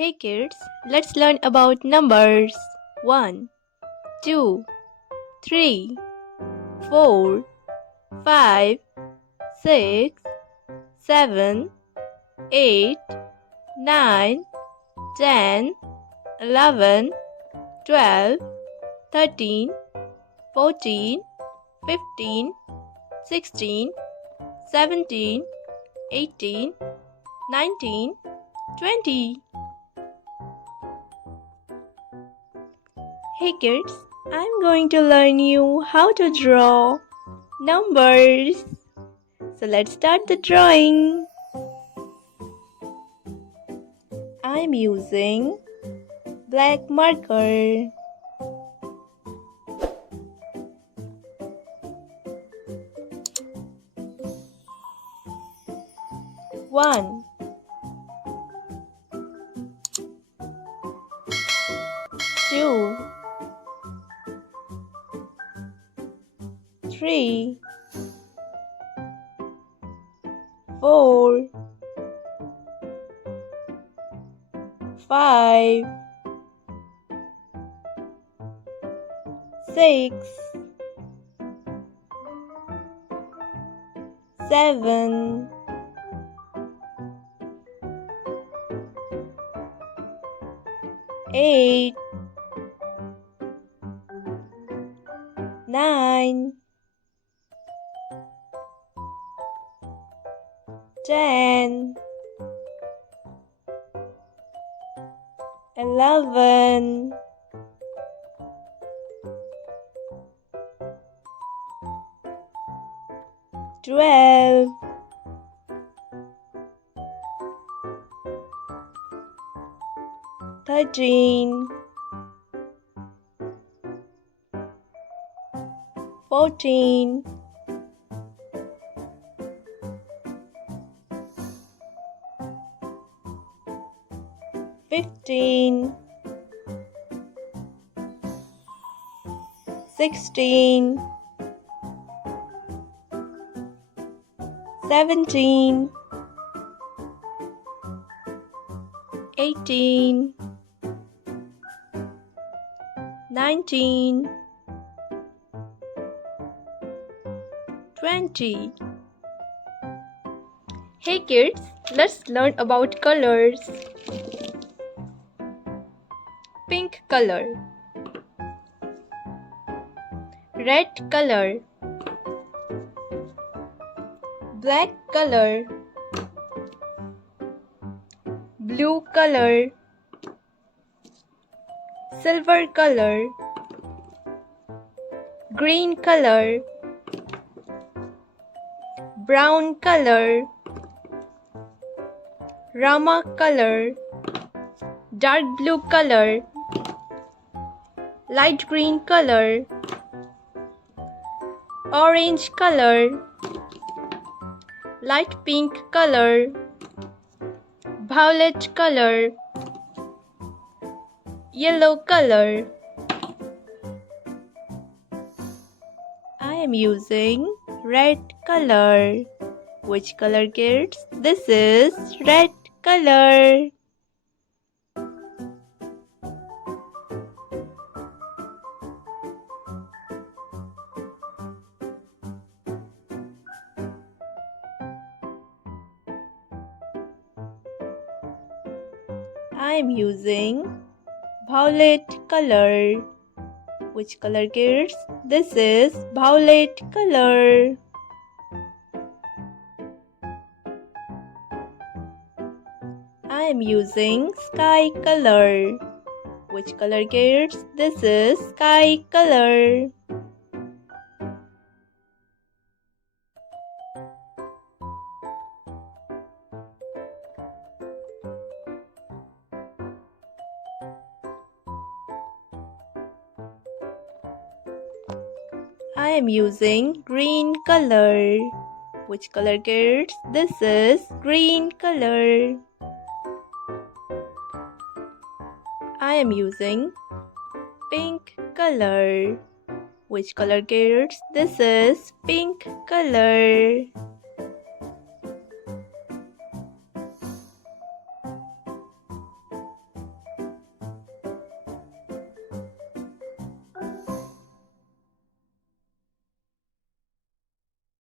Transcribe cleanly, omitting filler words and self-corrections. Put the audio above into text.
Hey kids, let's learn about numbers. 1, 2, 3, 4, 5, 6, 7, 8, 9, 10, 11, 12, 13, 14, 15, 16, 17, 18, 19, 20. Hey kids, I'm going to learn you how to draw numbers. So let's start the drawing. I'm using black marker. One, 2, 3, 4, 5, 6, 7, 8, 9, 10, 11, 12, 13, 14, 15, 16, 17, 18, 19, 20. Hey kids, let's learn about colors. Pink color, red color, black color, blue color, silver color, green color, brown color, rama color, dark blue color, light green color, orange color, light pink color, violet color, yellow color. I am using red color. Which color, kids? This is red color. I am using violet color. Which color, kids? This is violet color. I am using sky color. Which color, kids? This is sky color. I am using green color. Which color, kids? This is green color. I am using pink color. Which color, kids? This is pink color.